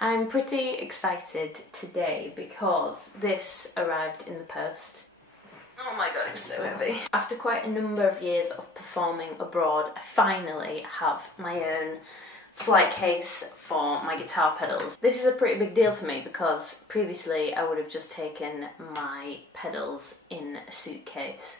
I'm pretty excited today because this arrived in the post. Oh my god, it's so heavy. After quite a number of years of performing abroad, I finally have my own flight case for my guitar pedals. This is a pretty big deal for me because previously I would have just taken my pedals in a suitcase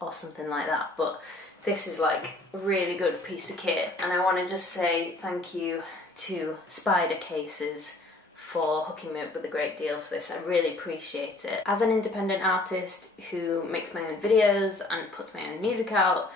or something like that, but this is like a really good piece of kit, and I want to just say thank you to Spider Cases for hooking me up with a great deal for this. I really appreciate it. As an independent artist who makes my own videos and puts my own music out,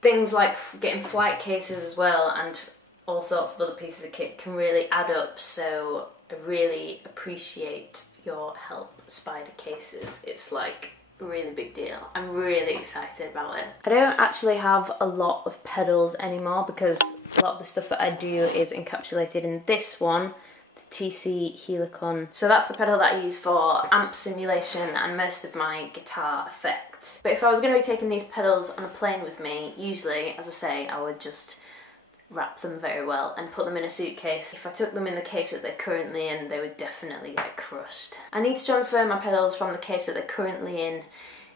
things like getting flight cases as well and all sorts of other pieces of kit can really add up, so I really appreciate your help, Spider Cases. It's like a really big deal. I'm really excited about it. I don't actually have a lot of pedals anymore because a lot of the stuff that I do is encapsulated in this one, the TC Helicon. So that's the pedal that I use for amp simulation and most of my guitar effects. But if I was going to be taking these pedals on a plane with me, usually, as I say, I would just wrap them very well and put them in a suitcase. If I took them in the case that they're currently in, they would definitely get crushed. I need to transfer my pedals from the case that they're currently in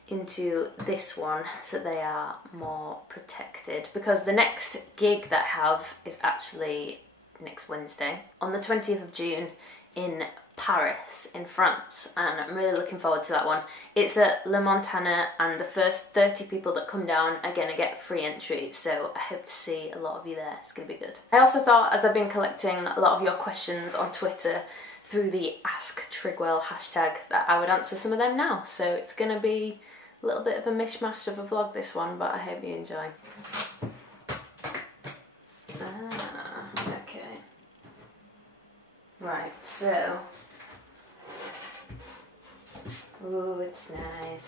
into this one so they are more protected, because the next gig that I have is actually next Wednesday on the 20th of June in Paris in France, and I'm really looking forward to that one. It's at Le Montana and the first 30 people that come down are going to get free entry, so I hope to see a lot of you there. It's going to be good. I also thought, as I've been collecting a lot of your questions on Twitter through the Ask Trigwell hashtag, that I would answer some of them now, so it's going to be a little bit of a mishmash of a vlog this one, but I hope you enjoy. Okay. Right, so ooh, it's nice.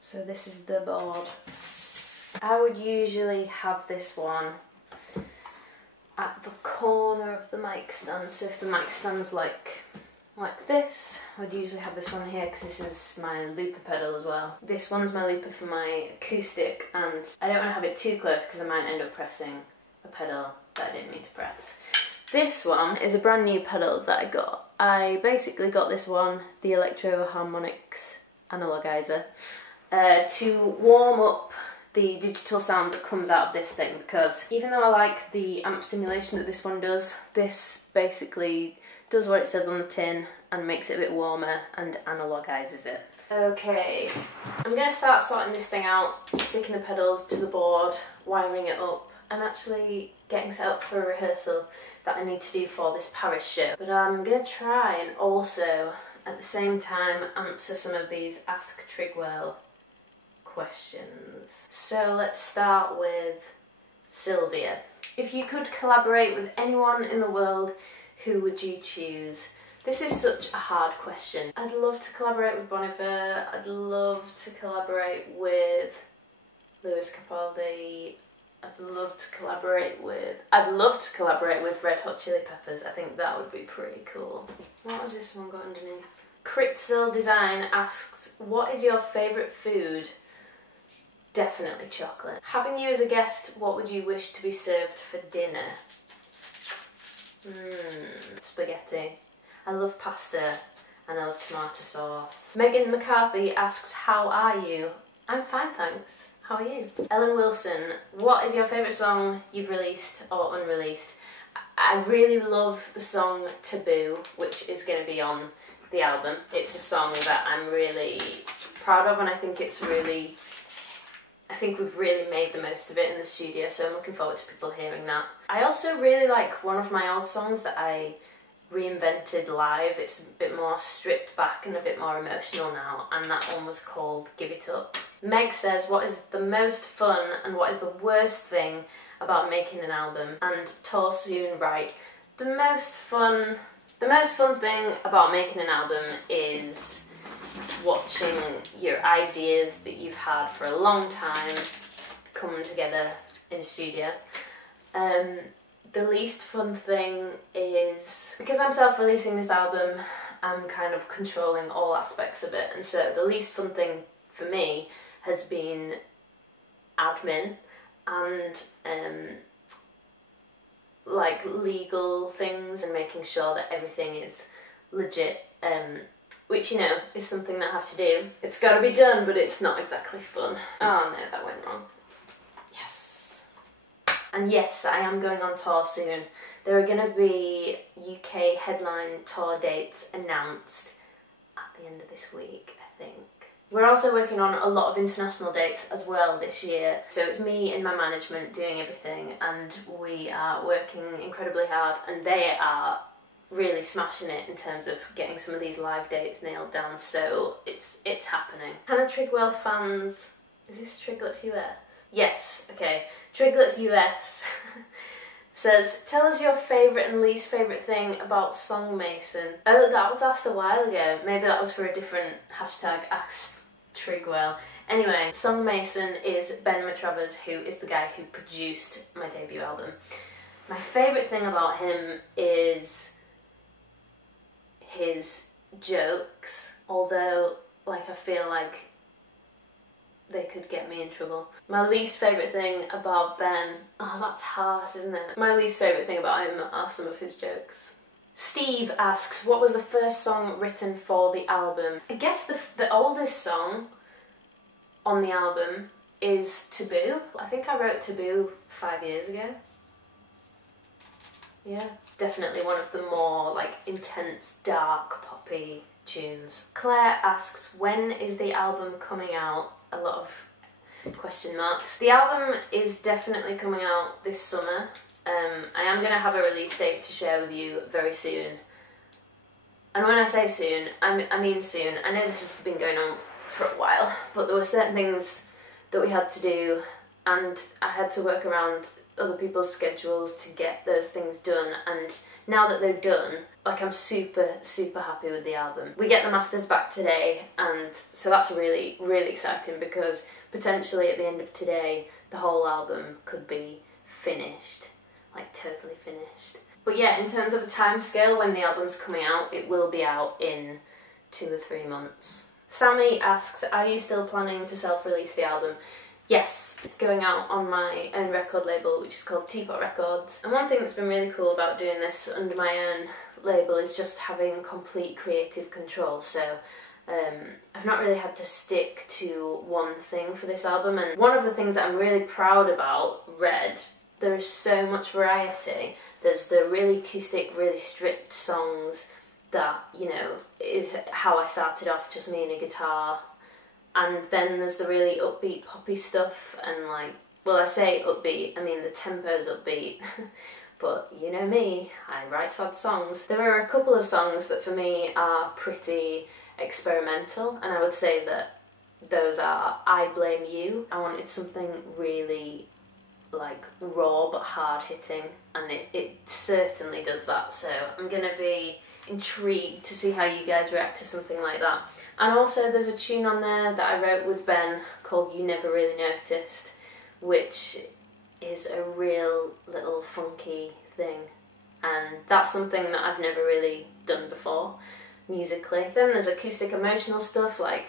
So this is the board. I would usually have this one at the corner of the mic stand. So if the mic stand's like this, I'd usually have this one here because this is my looper pedal as well. This one's my looper for my acoustic, and I don't want to have it too close because I might end up pressing a pedal that I didn't mean to press. This one is a brand new pedal that I got. I basically got this one, the Electro Harmonics Analogizer, to warm up the digital sound that comes out of this thing, because even though I like the amp simulation that this one does, this basically does what it says on the tin and makes it a bit warmer and analogizes it. Okay, I'm going to start sorting this thing out, sticking the pedals to the board, wiring it up, and actually getting set up for a rehearsal that I need to do for this Paris show. But I'm going to try and also, at the same time, answer some of these Ask Trigwell questions. So let's start with Sylvia. If you could collaborate with anyone in the world, who would you choose? This is such a hard question. I'd love to collaborate with Bon Iver, I'd love to collaborate with Lewis Capaldi, I'd love to collaborate with Red Hot Chili Peppers. I think that would be pretty cool. What has this one got underneath? Critzel Design asks, what is your favourite food? Definitely chocolate. Having you as a guest, what would you wish to be served for dinner? Spaghetti. I love pasta and I love tomato sauce. Megan McCarthy asks, how are you? I'm fine, thanks. How are you? Ellen Wilson, what is your favourite song you've released or unreleased? I really love the song Taboo, which is going to be on the album. It's a song that I'm really proud of, and I think we've really made the most of it in the studio, so I'm looking forward to people hearing that. I also really like one of my old songs that I reinvented live. It's a bit more stripped back and a bit more emotional now, and that one was called Give It Up. Meg says, what is the most fun and what is the worst thing about making an album? And Torsoon, right, the most fun thing about making an album is watching your ideas that you've had for a long time come together in a studio. The least fun thing is, because I'm self-releasing this album, I'm kind of controlling all aspects of it, and so the least fun thing for me has been admin and like legal things and making sure that everything is legit, which, you know, is something that I have to do. It's got to be done, but it's not exactly fun. Oh no, that went wrong. Yes. And yes, I am going on tour soon. There are going to be UK headline tour dates announced at the end of this week, I think. We're also working on a lot of international dates as well this year. So it's me and my management doing everything, and we are working incredibly hard, and they are really smashing it in terms of getting some of these live dates nailed down, so it's happening. Hannah Trigwell fans, is this Triglets US? Yes, okay. Triglets US says, tell us your favourite and least favourite thing about Songmason. Oh, that was asked a while ago. Maybe that was for a different hashtag, asked Trigwell. Anyway, Songmason is Ben Matravers, who is the guy who produced my debut album. My favourite thing about him is his jokes, although, like, I feel like they could get me in trouble. My least favourite thing about Ben, oh, that's harsh, isn't it? My least favourite thing about him are some of his jokes. Steve asks, what was the first song written for the album? I guess the oldest song on the album is Taboo. I think I wrote Taboo 5 years ago. Yeah, definitely one of the more like intense, dark, poppy tunes. Claire asks, when is the album coming out? A lot of question marks. The album is definitely coming out this summer. I am going to have a release date to share with you very soon. And when I say soon, I mean soon. I know this has been going on for a while, but there were certain things that we had to do, and I had to work around other people's schedules to get those things done, and now that they're done, like, I'm super happy with the album. We get the masters back today, and so that's really exciting, because potentially at the end of today the whole album could be finished, like totally finished. But yeah, in terms of a time scale, when the album's coming out, it will be out in 2 or 3 months. Sammy asks, are you still planning to self-release the album? Yes, it's going out on my own record label, which is called Teapot Records. And one thing that's been really cool about doing this under my own label is just having complete creative control. So I've not really had to stick to one thing for this album. And one of the things that I'm really proud about, Red, there is so much variety. There's the really acoustic, really stripped songs that, you know, is how I started off, just me and a guitar. And then there's the really upbeat poppy stuff, and like, well, I say upbeat, I mean the tempo's upbeat, but you know me, I write sad songs. There are a couple of songs that for me are pretty experimental, and I would say that those are I Blame You. I wanted something really like raw but hard hitting, and it certainly does that, so I'm gonna be intrigued to see how you guys react to something like that. And also there's a tune on there that I wrote with Ben called You Never Really Noticed, which is a real little funky thing, and that's something that I've never really done before musically. Then there's acoustic emotional stuff like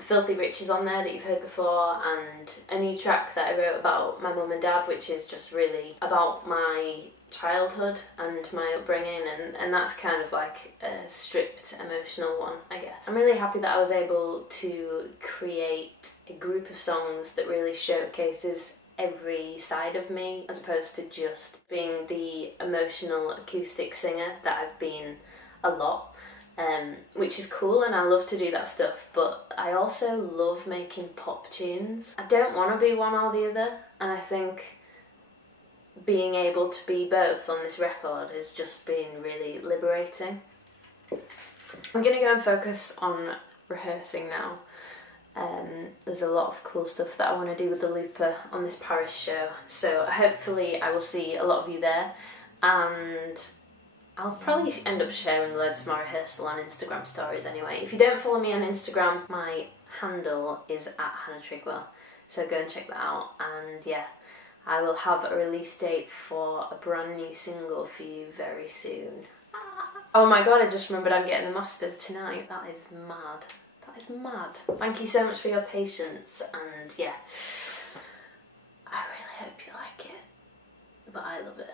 Filthy Rich is on there that you've heard before, and a new track that I wrote about my mum and dad, which is just really about my childhood and my upbringing, and that's kind of like a stripped emotional one, I guess. I'm really happy that I was able to create a group of songs that really showcases every side of me, as opposed to just being the emotional acoustic singer that I've been a lot. Which is cool, and I love to do that stuff, but I also love making pop tunes. I don't want to be one or the other, and I think being able to be both on this record has just been really liberating. I'm going to go and focus on rehearsing now. There's a lot of cool stuff that I want to do with the Looper on this Paris show, so hopefully I will see a lot of you there, and I'll probably end up sharing loads of my rehearsal on Instagram stories anyway. If you don't follow me on Instagram, my handle is @HannahTrigwell, so go and check that out. And yeah, I will have a release date for a brand new single for you very soon. Oh my god, I just remembered I'm getting the masters tonight. That is mad. That is mad. Thank you so much for your patience, and yeah, I really hope you like it, but I love it.